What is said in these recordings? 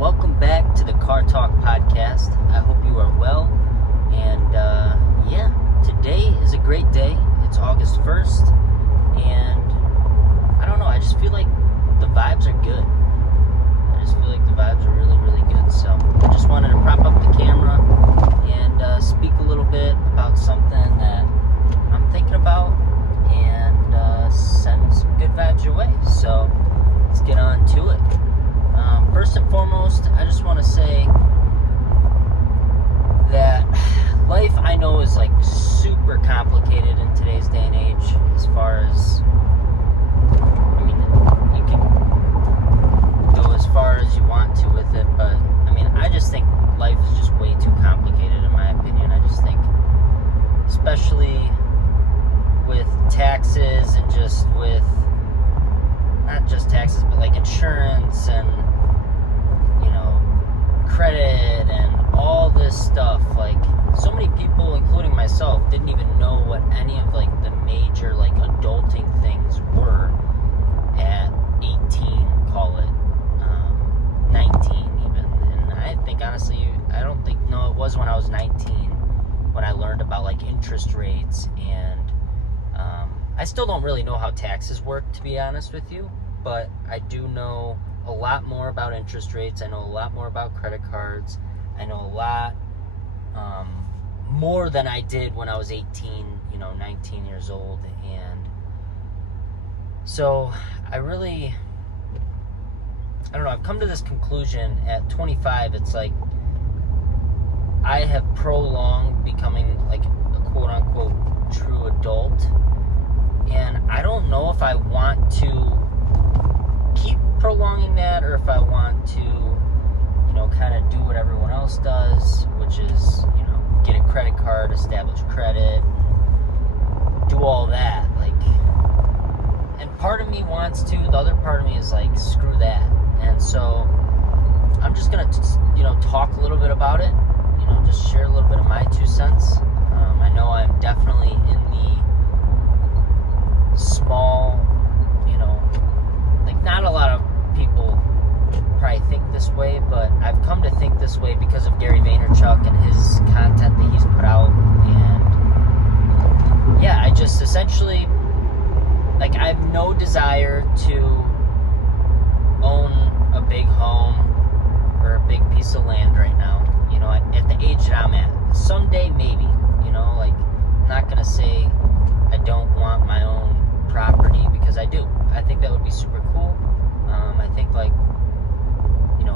welcome back to the Car Talk podcast. I hope you are well, and today is a great day. It's August 1st, and I don't know, I just feel like the vibes are good. I just feel like the vibes are really, really good, so I just wanted to prop up the camera and speak a little bit about something that I'm thinking about and send some good vibes your way. So let's get on to it. First and foremost, I just want to say that life, I know, is like super complicated in today's day and age as far as, I mean, you can go as far as you want to with it, but I mean, I just think life is just way too complicated in my opinion. I just think, especially with taxes and just with, not just taxes, but like insurance and, you know, credit and all this stuff. Like, so many people, including myself, didn't even know what any of like the major like adulting things were at 18, call it 19 even. And I think honestly, it was when I was 19 when I learned about like interest rates, and I still don't really know how taxes work, to be honest with you, but I do know a lot more about interest rates. I know a lot more about credit cards. I know a lot more than I did when I was 18, 19 years old. And so I don't know, I've come to this conclusion at 25. It's like I have prolonged becoming like a quote-unquote true adult, and I don't know if I want to keep prolonging that or if I want to, kind of do what everyone else does, which is, get a credit card, establish credit, do all that. Like, and part of me wants to, the other part of me is like, screw that. And so I'm just going to, talk a little bit about it, just share a little bit of my 2 cents. I know I'm definitely in the small, like not a lot of people probably think this way, but I've come to think this way because of Gary Vaynerchuk and his content that he's put out. And yeah, I just essentially, like, I have no desire to own a big home or a big piece of land right now, at the age that I'm at. Someday, maybe, like, I'm not going to say I don't want my own property, because I do. I think that would be super cool. I think, like,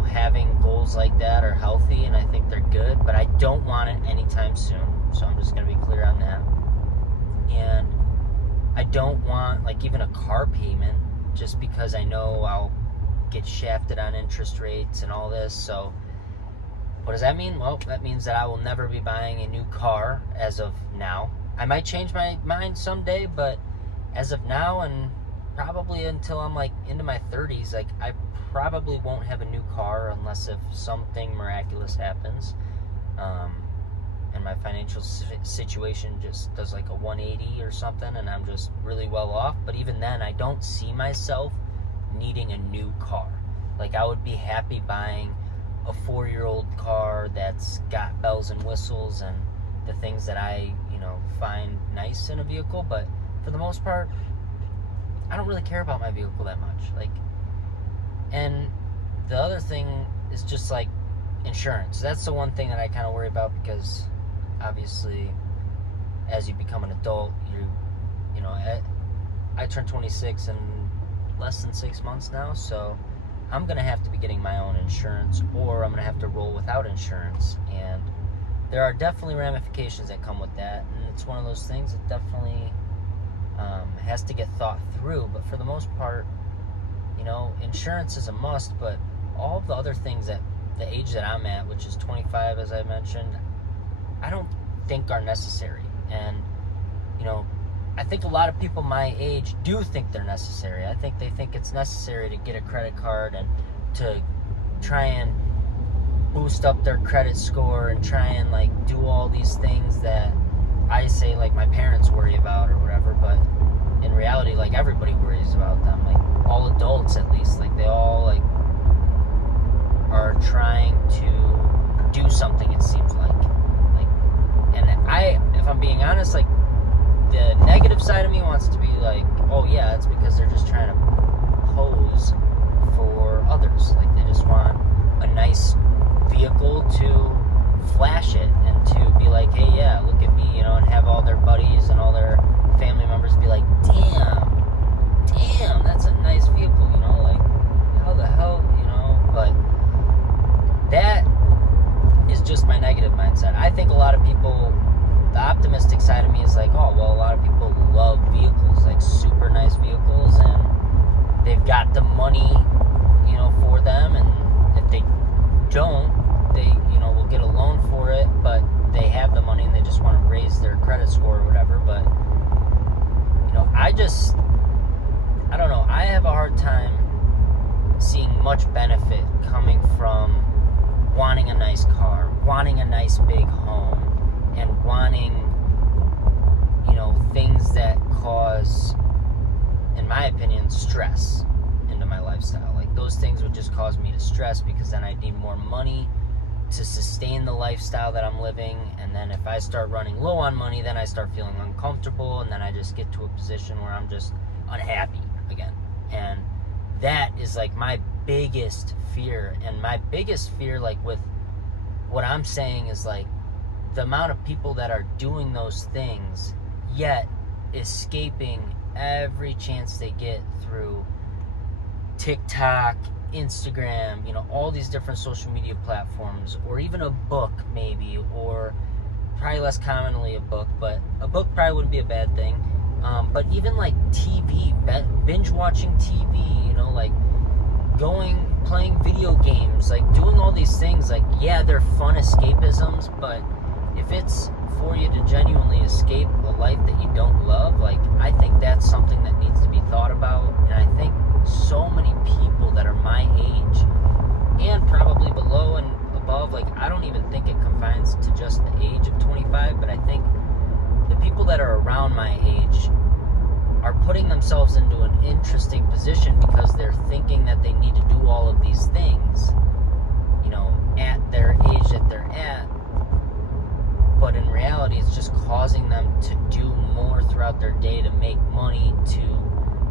having goals like that are healthy, and I think they're good, but I don't want it anytime soon. So I'm just going to be clear on that. And I don't want, like, even a car payment, just because I know I'll get shafted on interest rates and all this. So what does that mean? Well, that means that I will never be buying a new car as of now. I might change my mind someday, but as of now, and probably until I'm like into my 30s, like, I probably won't have a new car unless if something miraculous happens, and my financial situation just does like a 180 or something, and I'm just really well off. But even then, I don't see myself needing a new car. Like, I would be happy buying a 4-year-old car that's got bells and whistles and the things that I, find nice in a vehicle. But for the most part, I don't really care about my vehicle that much. Like, and the other thing is just like insurance. That's the one thing that I kind of worry about, because obviously as you become an adult, I turned 26 in less than 6 months now, so I'm going to have to be getting my own insurance, or I'm going to have to roll without insurance. And there are definitely ramifications that come with that, and it's one of those things that definitely has to get thought through. But for the most part, insurance is a must, but all of the other things at the age that I'm at, which is 25, as I mentioned, I don't think are necessary. And, I think a lot of people my age do think they're necessary. I think they think it's necessary to get a credit card and to try and boost up their credit score and try and, like, do all these things that I say, like, my parents worry about or whatever. But in reality, like, everybody worries about them. Like, all adults, at least. Like, they all, like, are trying vehicle to flash it and to be like, hey, yeah, look at me, and have all their buddies and all their family members be like, damn, that's a nice vehicle, like, how the hell, but that is just my negative mindset. I think a lot of people, the optimistic side of me is like, oh, well, a lot of people love vehicles, like super nice vehicles, and they've got the money, for them, and if they don't, they, will get a loan for it, but they have the money and they just want to raise their credit score or whatever. But, I don't know, I have a hard time seeing much benefit coming from wanting a nice car, wanting a nice big home, and wanting, things that cause, in my opinion, stress into my lifestyle. Like, those things would just cause me to stress, because then I need more money to sustain the lifestyle that I'm living, and then if I start running low on money, then I start feeling uncomfortable, and then I just get to a position where I'm just unhappy again. And that is like my biggest fear. And my biggest fear, like, with what I'm saying is, like, the amount of people that are doing those things yet escaping every chance they get through TikTok, Instagram, all these different social media platforms, or even a book maybe, or probably less commonly a book, but a book probably wouldn't be a bad thing. But even like TV, binge watching TV, like playing video games, like doing all these things, like, yeah, they're fun escapisms, but if it's for you to genuinely escape a life that you don't love, like, I think that's something that needs to be thought about. And I think so many people that are my age and probably below and above, like, I don't even think it confines to just the age of 25, but I think the people that are around my age are putting themselves into an interesting position because they're thinking that they need to do all of these things, at their age that they're at. But in reality, it's just causing them to do more throughout their day to make money, to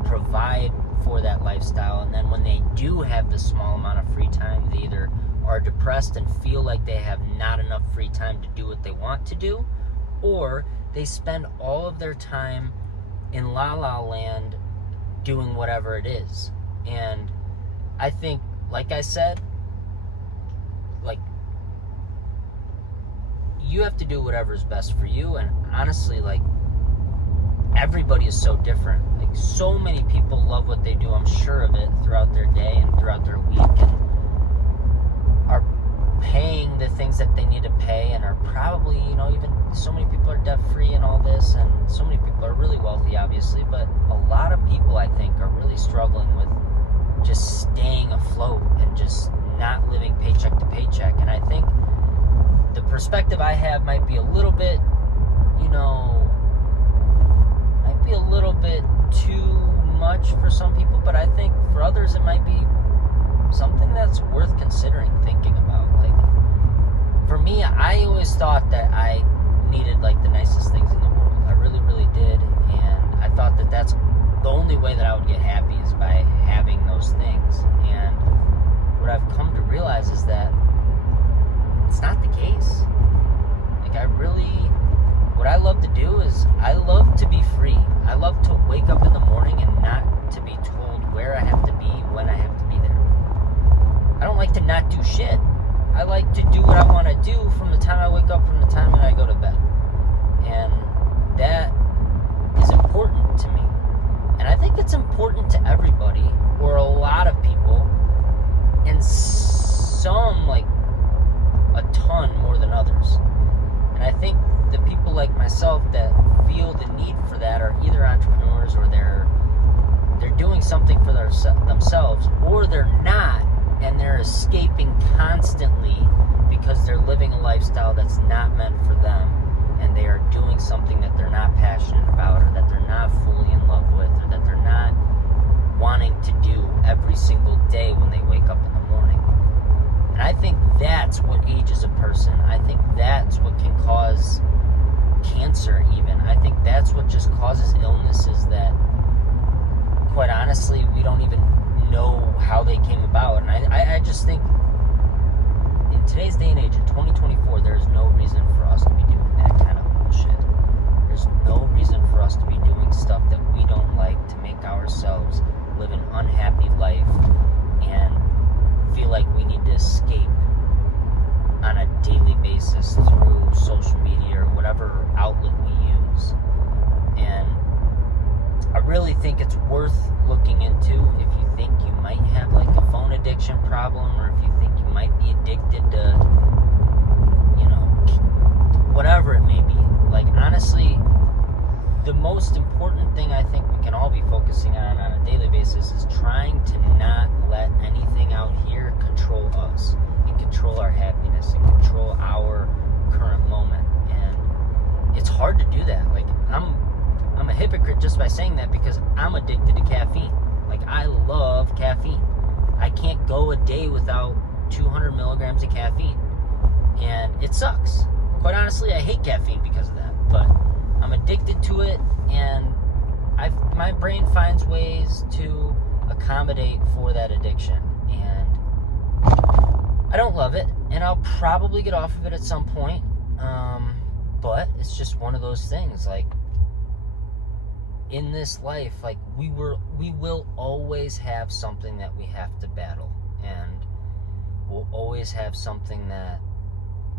provide for that lifestyle. And then when they do have the small amount of free time, they either are depressed and feel like they have not enough free time to do what they want to do, or they spend all of their time in La La Land doing whatever it is. And I think, like I said, like, you have to do whatever's best for you. And honestly, like, everybody is so different. Like, so many people love what they do, I'm sure of it, throughout their day and throughout their week, and are paying the things that they need to pay, and are probably, even so many people are debt-free and all this, and so many people are really wealthy, obviously, but a lot of people, I think, are really struggling with just staying afloat and just not living paycheck to paycheck. And I think the perspective I have might be a little bit, might be a little bit too much for some people, but I think for others it might be something that's worth considering thinking about. Like, for me, I always thought that I needed, like, the nicest things in the world. I really, really did, and I thought that that's the only way that I would get happy, is by having those things. And what I've come to realize is that it's not the case. Like, what I love to do is, I love to be free. I love to wake up in the morning and not to be told where I have to be, when I have to be there. I don't like to not do shit. I like to do what I want to do from the time I wake up, from the time that I go to bed. And that is important to me. And I think it's important to everybody, or a lot of people, and some, like, a ton more than others. And I think the people like myself that feel the need for that are either entrepreneurs, or they're doing something for themselves, or they're not, and they're escaping constantly because they're living a lifestyle that's not meant for them, and they are doing something that they're not passionate about, or that they're not fully in love with, or that they're not wanting to do every single day when they wake up in the morning. And I think that's what ages a person. I think that's what can cause cancer even. I think that's what just causes illnesses that, quite honestly, we don't even know how they came about. And I just think, in today's day and age, in 2024, there's no reason for us to be doing that kind of bullshit. There's no reason for us to be doing stuff that we don't like to make ourselves live an unhappy life and feel like we need to escape on a daily basis through social media or whatever outlet we use. And I really think it's worth looking into if you think you might have like a phone addiction problem, or if you think you might be addicted to, whatever it may be. Like, honestly, the most important thing I think we can all be focusing on a daily basis is trying to not let anything out here control us and control our happiness and control our current moment. And it's hard to do that. Like, I'm a hypocrite just by saying that, because I'm addicted to caffeine. Like, I love caffeine. I can't go a day without 200 milligrams of caffeine. And it sucks. Quite honestly, I hate caffeine because of that. But I'm addicted to it, and my brain finds ways to accommodate for that addiction. And I don't love it, and I'll probably get off of it at some point. But it's just one of those things. Like, in this life, like, we will always have something that we have to battle, and we'll always have something that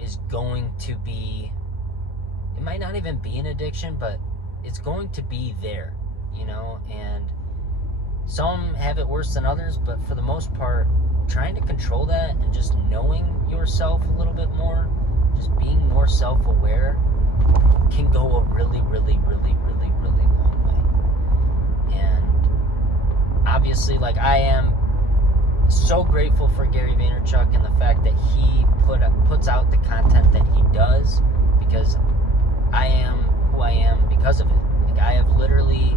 is going to be, it might not even be an addiction, but it's going to be there, and some have it worse than others, but for the most part, trying to control that and just knowing yourself a little bit more, just being more self-aware, can go a really, really, really, really, really long way. And obviously, like, I am so grateful for Gary Vaynerchuk and the fact that he puts out the content that he does, because I am who I am because of it. Like, I have literally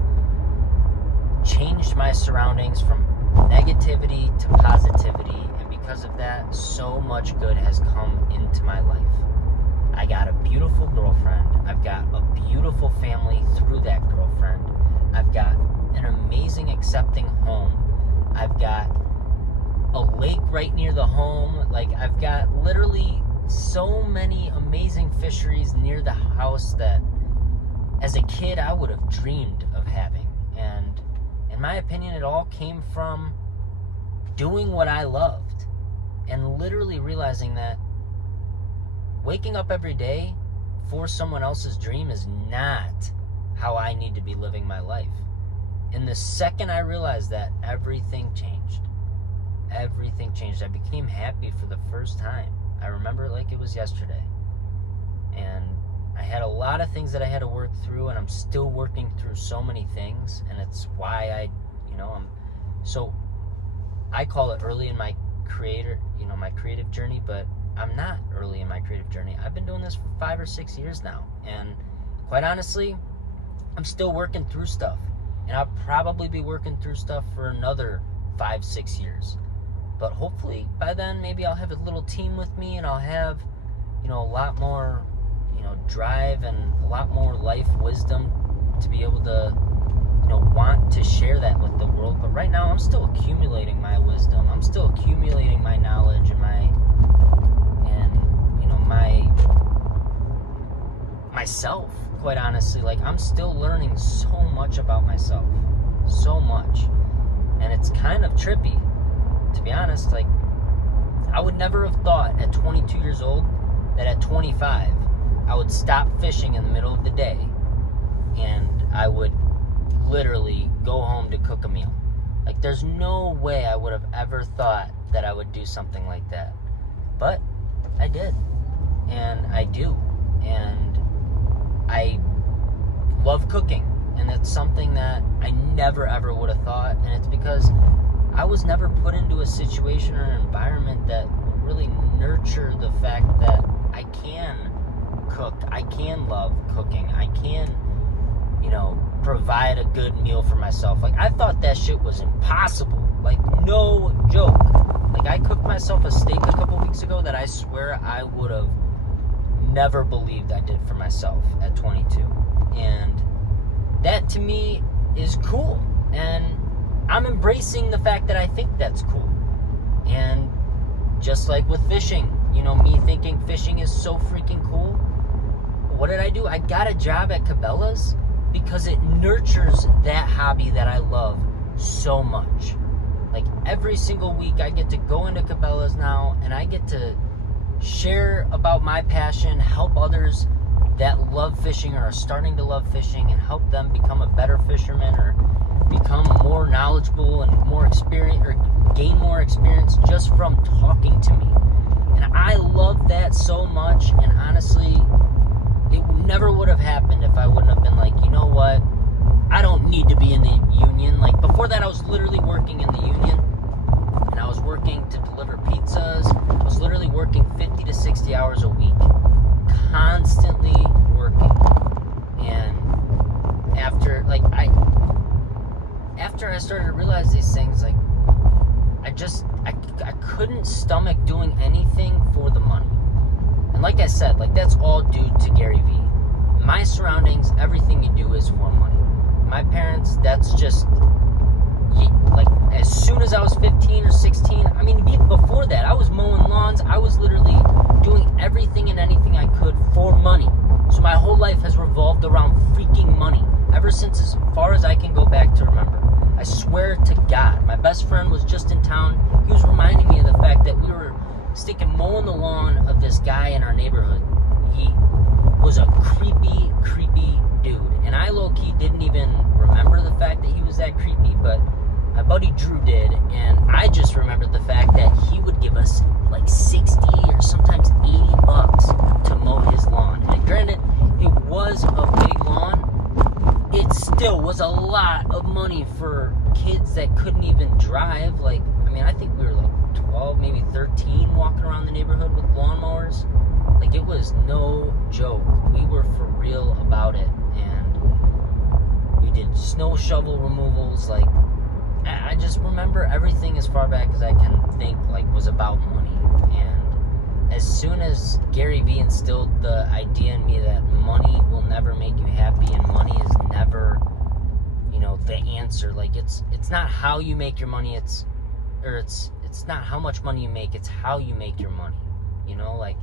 changed my surroundings from negativity to positivity, and because of that, so much good has come into my life. I got a beautiful girlfriend. I've got a beautiful family through that girlfriend. I've got an amazing, accepting home. I've got a lake right near the home. Like, I've got literally so many amazing fisheries near the house that as a kid I would have dreamed of having. And in my opinion, it all came from doing what I loved and literally realizing that waking up every day for someone else's dream is not how I need to be living my life. And the second I realized that, everything changed. Everything changed. I became happy for the first time. I remember it like it was yesterday. And I had a lot of things that I had to work through, and I'm still working through so many things, and it's why I call it early in my my creative journey, but I'm not early in my creative journey. I've been doing this for 5 or 6 years now, and quite honestly, I'm still working through stuff, and I'll probably be working through stuff for another 5-6 years. But hopefully by then, maybe I'll have a little team with me, and I'll have, a lot more, drive and a lot more life wisdom to be able to, want to share that with the world. But right now, I'm still accumulating my wisdom. I'm still accumulating my knowledge and myself, quite honestly. Like, I'm still learning so much about myself. So much. And it's kind of trippy, to be honest. Like, I would never have thought at 22 years old that at 25 I would stop fishing in the middle of the day and I would literally go home to cook a meal. Like, there's no way I would have ever thought that I would do something like that. But I did. And I do. And I love cooking. And it's something that I never ever would have thought. And it's because I was never put into a situation or an environment that would really nurture the fact that I can cook. I can love cooking. I can, provide a good meal for myself. Like, I thought that shit was impossible. Like, no joke. Like, I cooked myself a steak a couple weeks ago that I swear I would have never believed I did for myself at 22. And that to me is cool. And I'm embracing the fact that I think that's cool. And just like with fishing, me thinking fishing is so freaking cool, what did I do? I got a job at Cabela's because it nurtures that hobby that I love so much. Like, every single week I get to go into Cabela's now, and I get to share about my passion, help others that love fishing or are starting to love fishing, and help them become a better fisherman or become more knowledgeable and more experience, or gain more experience just from talking to me. And I love that so much, and honestly, it never would have happened if I wouldn't have been like, you know what, I don't need to be in the union. Like, before that, I was literally working in the union, and I was working to deliver pizzas. I was literally working 50 to 60 hours a week, constantly working. And after I started to realize these things, like, I couldn't stomach doing anything for the money. And like I said, like, that's all due to Gary Vee. My surroundings, everything you do is for money. My parents, that's just, like, as soon as I was 15 or 16, I mean, even before that, I was mowing lawns. I was literally doing everything and anything I could for money. So my whole life has revolved around freaking money, ever since as far as I can go back to remember. I swear to God, my best friend was just in town. He was reminding me of the fact that we were sticking mowing the lawn of this guy in our neighborhood. He was a creepy dude, and I low-key didn't even remember the fact that he was that creepy, but my buddy Drew did, and I just remembered the fact that he would give us like 60 or sometimes $80 to mow his lawn. And granted, it was a big lawn. It still was a lot of money for kids that couldn't even drive. Like, I mean, I think we were like 12, maybe 13 walking around the neighborhood with lawnmowers. Like, it was no joke. We were for real about it. And we did snow shovel removals. Like, I just remember everything as far back as I can think, like, was about money. And as soon as Gary Vee instilled the idea in me that money will never make you happy, and money is never, the answer. Like, it's not how you make your money, it's not how much money you make, it's how you make your money. Like,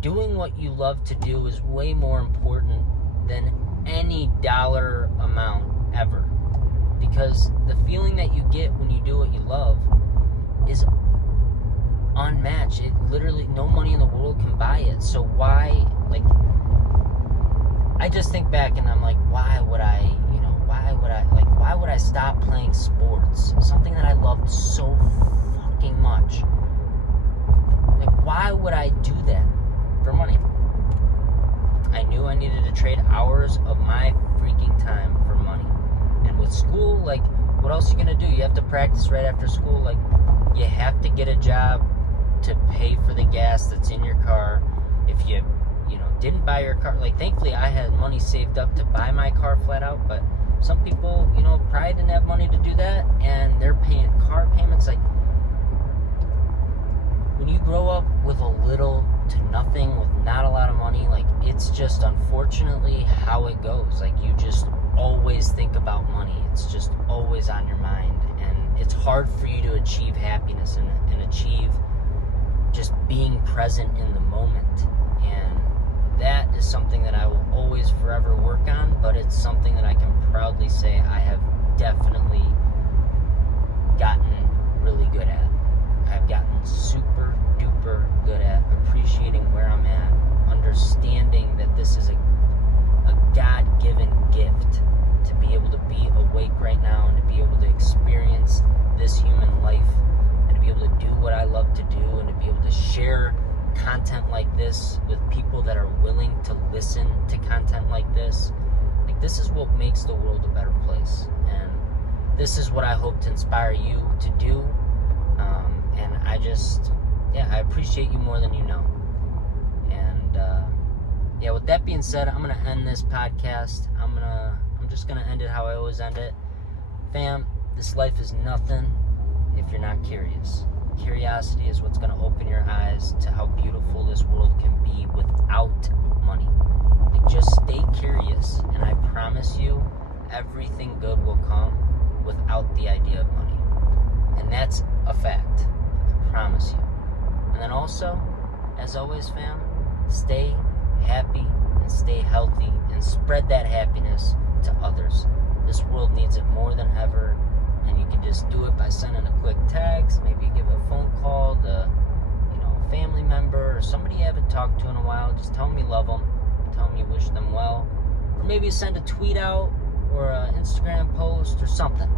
doing what you love to do is way more important than any dollar amount ever. Because the feeling that you get when you do what you love is unmatched. It literally, no money in the world can buy it. So why, like, I just think back and I'm like, why would I stop playing sports? Something that I loved so fucking much. Like, why would I do that for money? I knew I needed to trade hours of my freaking time for money. And with school, like, what else are you going to do? You have to practice right after school. Like, you have to get a job to pay for the gas that's in your car. If you didn't buy your car, like, thankfully I had money saved up to buy my car flat out, but some people, probably didn't have money to do that, and they're paying car payments. Like, when you grow up with a little to nothing, with not a lot of money, like, it's just unfortunately how it goes. Like, you just always think about money. It's just always on your mind, and it's hard for you to achieve happiness and achieve just being present in the moment. And that is something that I will always forever work on, but it's something that I can proudly say I have definitely gotten really good at. I've gotten super duper good at appreciating where I'm at, understanding that this is a God-given gift to be able to be awake right now and to be able to experience this human life and to be able to do what I love to do and to be able to share content like this with people that are willing to listen to content like this. Like, this is what makes the world a better place, and this is what I hope to inspire you to do. And I appreciate you more than you know. And with that being said, I'm gonna end this podcast. I'm just gonna end it how I always end it. Fam, this life is nothing if you're not curious. Curiosity is what's gonna open your eyes to how beautiful this world can be without money. Like, just stay curious, and I promise you, everything good will come without the idea of money. And that's a fact. I promise you. And then also, as always, fam, stay happy and stay healthy and spread that happiness to others. This world needs it more than ever, and you can just do it by sending a quick text, maybe give a phone call to, a family member or somebody you haven't talked to in a while. Just tell them you love them, tell them you wish them well, or maybe send a tweet out or an Instagram post or something.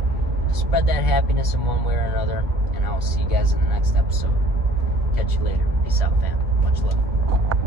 Just spread that happiness in one way or another, and I'll see you guys in the next episode. Catch you later. Peace out, fam. Much love.